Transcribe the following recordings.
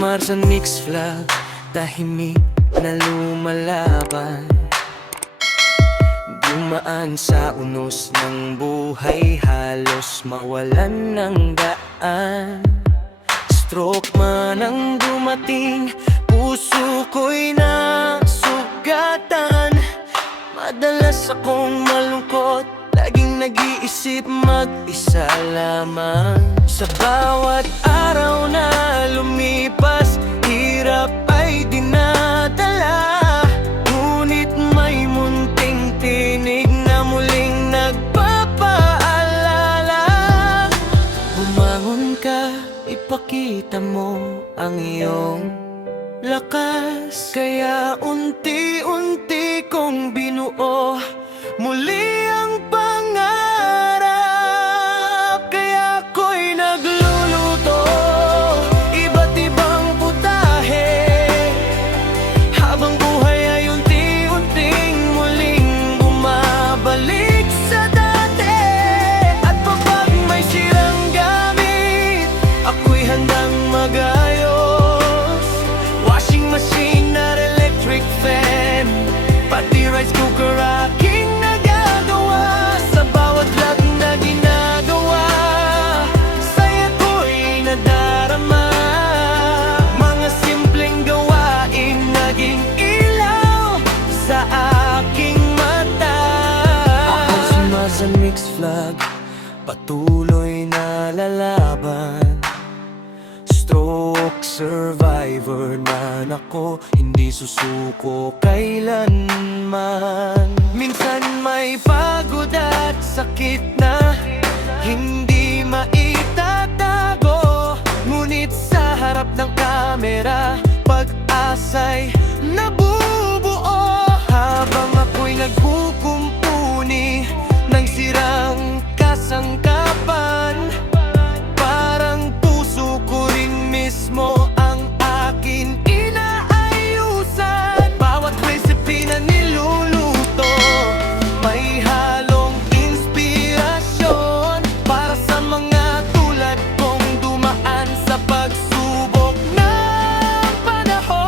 Marsan mix flag, tahimik na lumalaban, dumaan sa unos ng buhay, halos mawalan ng daan. Stroke man ang dumating, puso ko'y nasugatan. Madalas akong malungkot, laging nag-iisip mag-isa lamang. Sa bawat araw na lumipas, hirap ay dinadala. Ngunit may munting tinig na muling nagpapaalala. Bumangon ka, ipakita mo ang iyong lakas. Kaya unti-unti kong binuo muli ang pangarap. Kaya ako'y nagluluto iba't ibang putahe, habang buhay ay unti-unting muling bumabalik sa dati. At kapag may sirang gamit, ako'y handang mag-ayos. Washing machine at electric fan, pati rice cooker aking nagagawa. Sa bawat vlog na ginagawa, saya ko'y nadarama. Mga simpleng gawain naging ilaw sa aking mata. Ako si Marsan Mix Vlog, patuloy na lalaban. Stroke survivor man ako, hindi susuko kailanman. Minsan may pagod at sakit na hindi maitatago, ngunit sa harap ng kamera, pag-asa'y nabubuo. Habang ako'y nagkukumpuni ng sirang kasangkapan, parang puso ko rin mismo ang akin inaayusan. Bawat recipe na niluluto, may halong inspirasyon para sa mga tulad kong dumaan sa pagsubok ng panahon.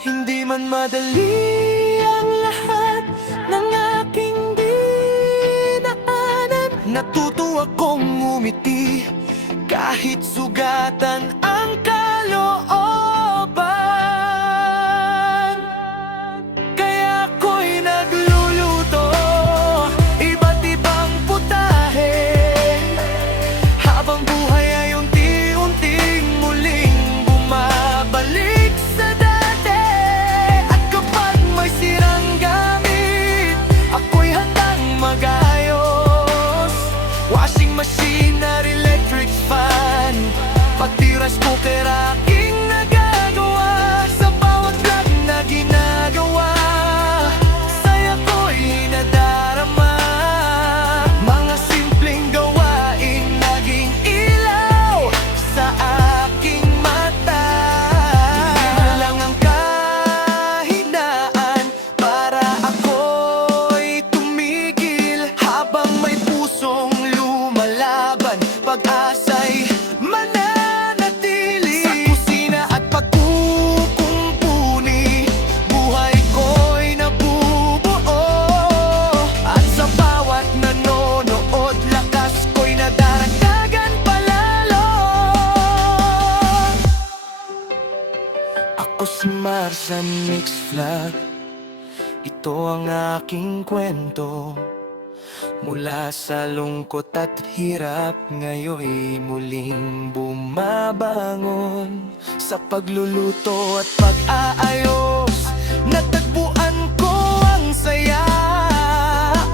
Hindi man madali ang lahat ng aking dinaanan, natuto akong umiti kahit sugatan ang kalooban. Kaya ako'y nagluluto iba't ibang putahe, habang buhay ay unti-unting muling bumabalik sa dati. At kapag may sirang gamit, ako'y handang mag-ayos. Washing machine at electric fan, pati rice cooker aking nagagawa. Sa bawat vlog na ginagawa, saya ko'y nadarama. Mga simpleng gawain naging ilaw sa aking mata. Hindi na lang ang kahinaan para ako'y tumigil, habang may pusong lumalaban, pag-asa'y mananatili. Sa kusina at pagkukumpuni, buhay ko'y nabubuo. At sa bawat nanonood, lakas ko'y nadaragdagan palalo. Ako si Marsan Mix Vlog, ito ang aking kwento. Mula sa lungkot at hirap, ngayon'y muling bumabangon. Sa pagluluto at pag-aayos, natagpuan ko ang saya.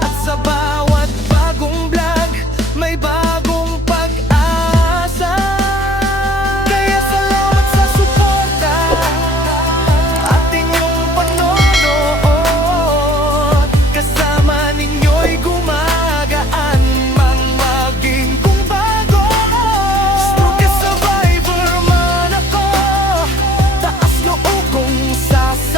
At sa bawat bagong vlog, may bagong pag-asa. Kaya salamat sa suporta at inyong panonood. Kasama ninyo'y gumagaan mang maging kung bago. Stroke survivor man ako, taas loob kong sasa.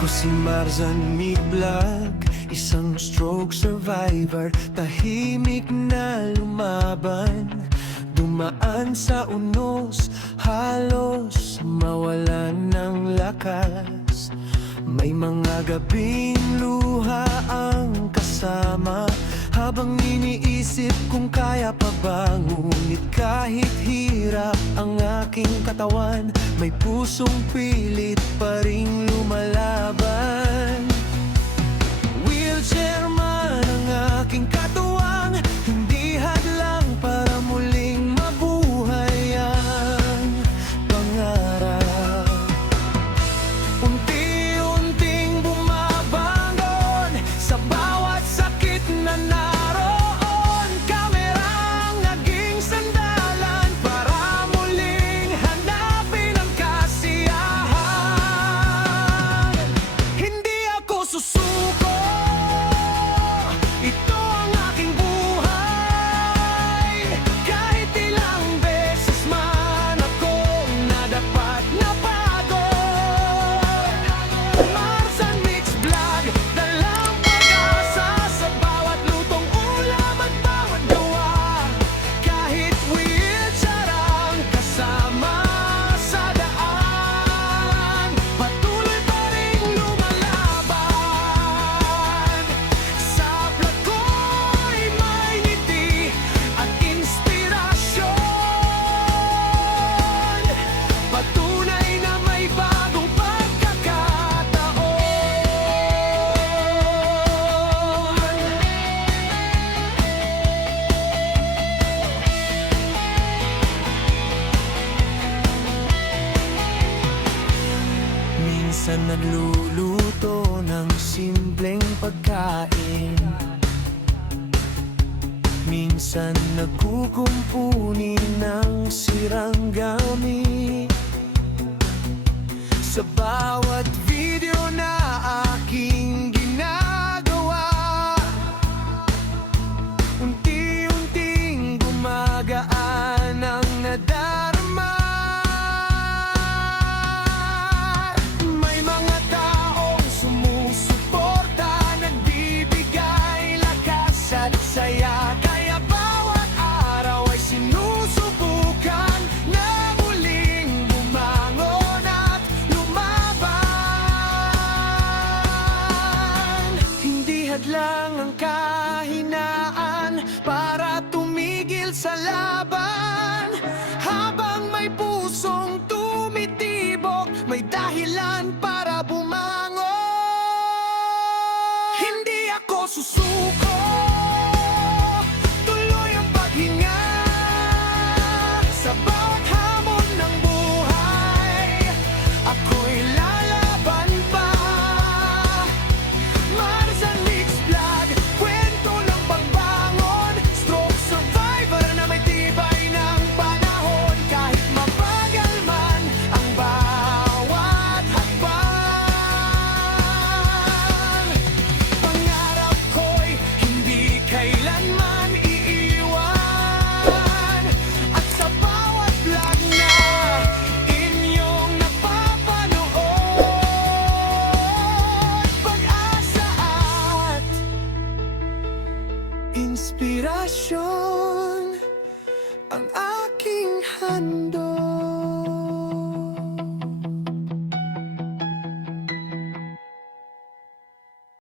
Ako si Marzan Miglag, isang stroke survivor, tahimik na lumaban. Dumaan sa unos, halos mawalan ng lakas. May mga gabing luha ang kasama, habang iniisip kung kaya pa ba. Ngunit kahit hirap ang aking katawan, may pusong pilit pa ring lumalaban. Wheelchair man ang aking katuwang, hindi hadlang para muling mabuhay ang pangarap. Unti-unting bumabangon sa bawat sakit na naroon. Kamerang naging sandalan para muling hanapin ang kasiyahan. Hindi ako susuko, ito ang aking buhay. Kahit ilang beses man akong nadapat na pagod. Marzan Mix Vlog, dalang pag-asa sa bawat lutong ulam at bawat gawa. Kahit wheelchair ang kasama sa daan, patuloy pa ring lumalaban. Sa vlog ko'y may ngiti at inspirasyon, patunay na may bagong pagkakataon. Minsan nagluluto ng simpleng pagkain, minsan nagkukumpuni ng sirang gamit. Sa bawat video na aking ginagawa, unti-unting gumagaan ang nadarama. May mga taong sumusuporta, nagbibigay lakas at saya. Kaya bawat araw ay sinusubukan na muling bumangon at lumaban. Hindi hadlang ang kahinaan para tumigil sa laban. Habang may pusong tumitibok, may dahilan para bumangon. Hindi ako susuko, tuloy ang paghinga. Sa bawat hamon ng buhay, ako'y lalaban pa. Marzan Mix Vlog, kwento ng pagbangon, stroke survivor na may tibay ng panahon. Kahit mabagal man ang bawat hakbang, pangarap ko'y hindi kailanman iiwan. At sa bawat vlog na inyong napapanood, pag-asa at inspirasyon ang aking handog.